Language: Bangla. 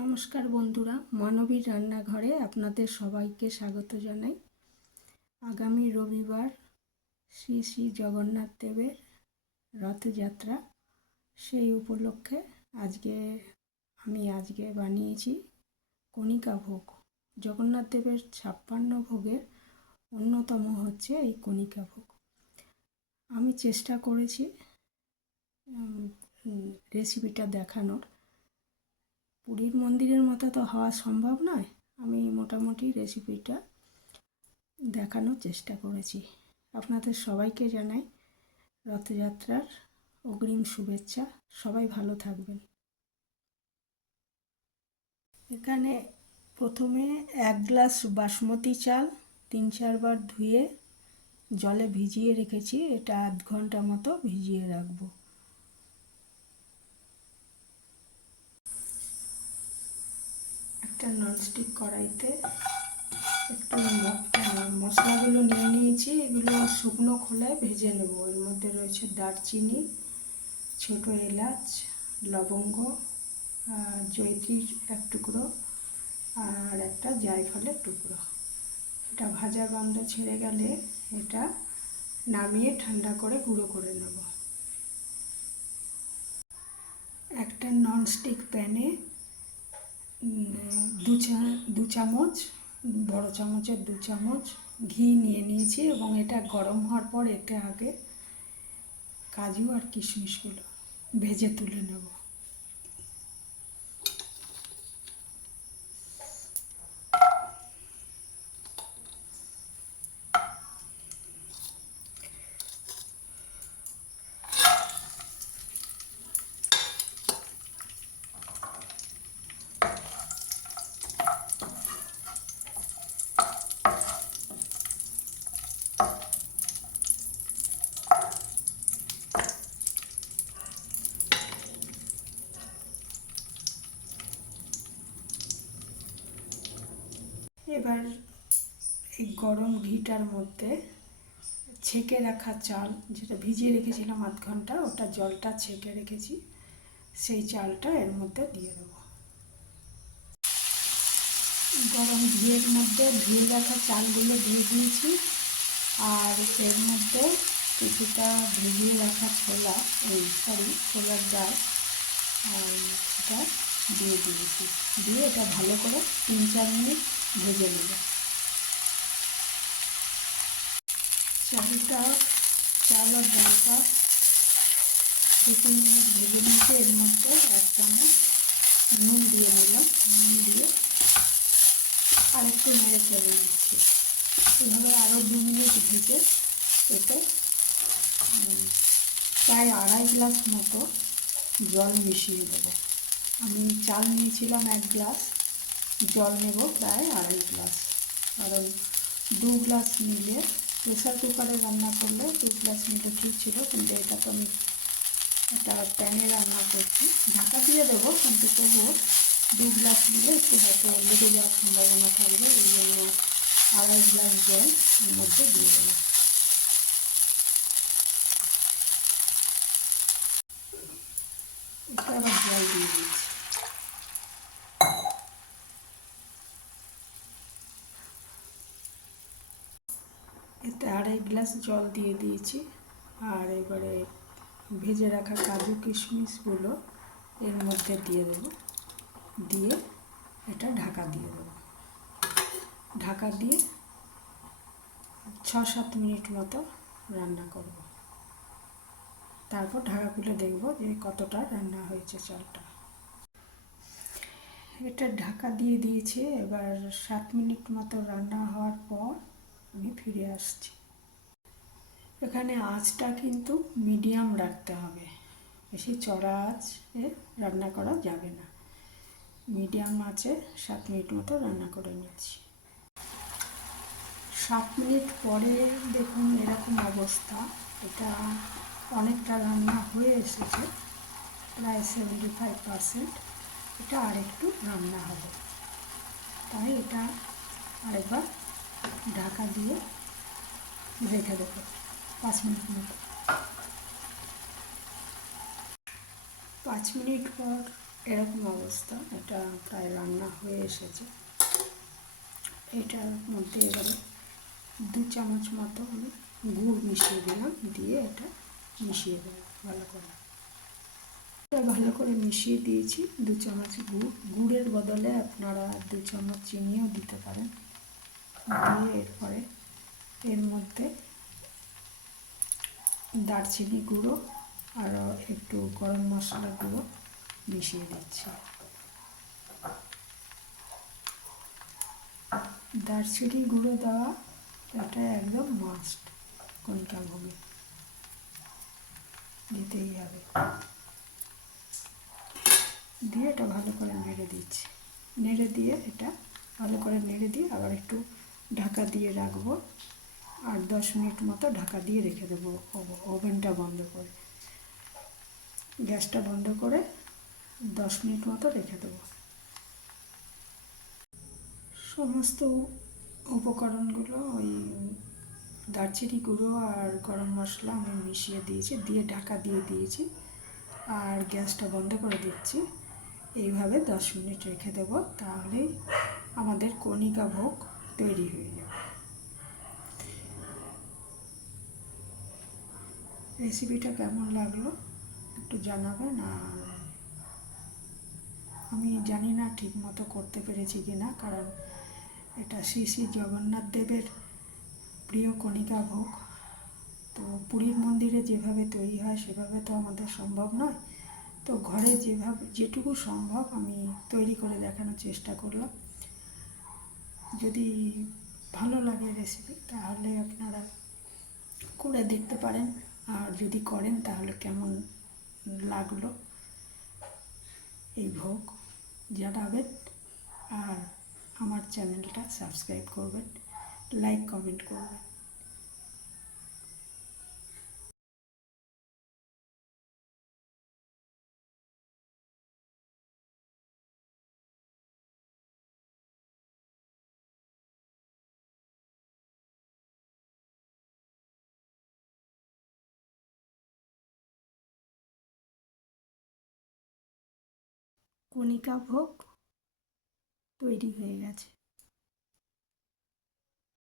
নমস্কার বন্ধুরা, মানবীর রান্নাঘরে আপনাদের সবাইকে স্বাগত জানাই। আগামী রবিবার শ্রী শ্রী জগন্নাথ দেবের রথযাত্রা, সেই উপলক্ষে আজকে আমি আজকে বানিয়েছি কণিকা ভোগ। জগন্নাথ দেবের ছাপ্পান্ন ভোগের অন্যতম হচ্ছে এই কণিকা ভোগ। আমি চেষ্টা করেছি রেসিপিটা দেখানোর। পুরীর মন্দিরের মতো তো হওয়া সম্ভব নয়। আমি মোটামুটি রেসিপিটা দেখানোর চেষ্টা করেছি। আপনাদের সবাইকে জানাই রথযাত্রার অগ্রিম শুভেচ্ছা। সবাই ভালো থাকবেন। এখানে প্রথমে এক গ্লাস বাসমতি চাল, তিন চারবার ধুয়ে জলে ভিজিয়ে রেখেছি। এটা আধ ঘণ্টা মতো ভিজিয়ে রাখব। একটা ননস্টিক কড়াইতে একটু মশলাগুলো নিয়ে নিয়েছি, এগুলো শুকনো খোলায় ভেজে নেব। এর মধ্যে রয়েছে দারচিনি, ছোটো এলাচ, লবঙ্গ আর এক টুকরো আর একটা জায়ফলের টুকরো। এটা ভাজা গন্ধ ছেড়ে গেলে এটা নামিয়ে ঠান্ডা করে গুঁড়ো করে নেব। একটা ননস্টিক প্যানে দু চা, দু চামচ, বড় চামচের দু চামচ ঘি নিয়ে নিয়েছি এবং এটা গরম হওয়ার পর এতে আগে কাজু আর কিশমিশগুলো ভেজে তুলে নেব। এবার এই গরম ঘিটার মধ্যে ছেঁকে রাখা চাল, যেটা ভিজিয়ে রেখেছিলাম আধ ঘণ্টা, ওটা জলটা ছেঁকে রেখেছি। সেই চালটা এর মধ্যে দিয়ে দেবো। গরম ঘিয়ের মধ্যে ধুয়ে রাখা চালগুলো দিয়ে দিয়েছি। আর এর মধ্যে কিছুটা ভিজিয়ে রাখা ছোলা, এই সরি, ছোলার ডাল, আর এটা দিয়ে দিয়েছি। দিয়ে এটা ভালো করে তিন চার মিনিট ভেজে নেব। চালটা, চাল আর ডালটা দু তিন মিনিট ভেজে নিয়েছি। এর মধ্যে এক চামচ নুন দিয়ে নিলাম নুন দিয়ে আর একটু নেড়ে চেড়ে নিচ্ছি। এভাবে আরও দু মিনিট ভেজে এতে প্রায় আড়াই গ্লাস মতো জল মিশিয়ে দেবো। আমি চাল নিয়েছিলাম এক গ্লাস। জল নেব প্রায় আড়াই গ্লাস। কারণ দু গ্লাস নিলে প্রেসার কুকারে রান্না করলে দু গ্লাস নিলে ঠিক ছিল, কিন্তু এটা তো আমি এটা প্যানে রান্না করছি। ঢাকা দিয়ে দেবো, কিন্তু তবুও দু গ্লাস নিলে একটু হয়তো লেগে যাওয়ার সম্ভাবনা থাকবে, এই জন্য আড়াই গ্লাস জল মধ্যে দিয়ে দেবো এটা আবার জল দিয়ে দিচ্ছি এতে আড়াই গ্লাস জল দিয়ে দিয়েছি। আর এবারে ভেজে রাখা কাজু কিশমিশগুলো এর মধ্যে দিয়ে দেবো। দিয়ে এটা ঢাকা দিয়ে দেবো। ঢাকা দিয়ে ছ সাত মিনিট মতো রান্না করব। তারপর ঢাকা খুলে দেখব যে কতটা রান্না হয়েছে চালটা। এটা ঢাকা দিয়ে দিয়েছে। এবার সাত মিনিট মতো রান্না হওয়ার পর আমি ফিরে আসছি। এখানে আঁচটা কিন্তু মিডিয়াম রাখতে হবে। বেশি চড়া আঁচে রান্না করা যাবে না। মিডিয়াম আঁচে সাত মিনিট মতো রান্না করে নিচ্ছি। সাত মিনিট পরে দেখুন এরকম অবস্থা। এটা অনেকটা রান্না হয়ে এসেছে, প্রায় সেভেন্টি ফাইভ পারসেন্ট এটা আরেকটু রান্না হবে। তাই এটা আরেকবার ঢাকা দিয়ে রেখে দেবো, পাঁচ মিনিট মতো। পাঁচ মিনিট পর এরকম অবস্থা, এটা প্রায় রান্না হয়ে এসেছে। এটার মধ্যে এবারে দু চামচ মতো আমি গুড় মিশিয়ে দিলাম, দিয়ে এটা মিশিয়ে দেবো ভালো করে। ভালো করে মিশিয়ে দিয়েছি, দু চামচ গুড়। গুড়ের বদলে আপনারা দু চামচ চিনিও দিতে পারেন। দিয়ে এরপরে এর মধ্যে দারচিনি গুঁড়ো আর একটু গরম মশলা গুঁড়ো মিশিয়ে দিচ্ছি। দারচিনি গুঁড়ো দেওয়া এটা একদম মাস্ট কণিকা ভোগে দিতেই হবে। দিয়ে এটা ভালো করে নেড়ে দিচ্ছি। নেড়ে দিয়ে এটা ভালো করে নেড়ে দিয়ে আবার একটু ঢাকা দিয়ে রাখব। আর দশ মিনিট মতো ঢাকা দিয়ে রেখে দেবো ওভেনটা বন্ধ করে। গ্যাসটা বন্ধ করে দশ মিনিট মতো রেখে দেবো। সমস্ত উপকরণগুলো ওই দারচিনি গুঁড়ো আর গরম মশলা আমি মিশিয়ে দিয়েছি, দিয়ে ঢাকা দিয়ে দিয়েছি। আর গ্যাসটা বন্ধ করে দিচ্ছি। এইভাবে দশ মিনিট রেখে দেবো। তাহলেই আমাদের কণিকা ভোগ তৈরি হয়ে যাবে। রেসিপিটা কেমন লাগল? একটু জানাবেন আর আমি জানি না ঠিক মতো করতে পেরেছি কি না কারণ এটা শ্রী শ্রী জগন্নাথ দেবের প্রিয় কণিকা ভোগ। তো পুরীর মন্দিরে যেভাবে তৈরি হয়, সেভাবে তো আমাদের সম্ভব নয়। তো ঘরে যেভাবে, যেটুকু সম্ভব আমি তৈরি করে দেখানোর চেষ্টা করলাম। যদি ভালো লাগে রেসিপি তাহলে আপনারা করে দেখতে পারেন। আর যদি করেন, তাহলে কেমন লাগল? এই ভোগ জানাবেন। আর আমার চ্যানেলটা সাবস্ক্রাইব করবেন লাইক কমেন্ট করবেন। কণিকা ভোগ তৈরি হয়ে গেছে।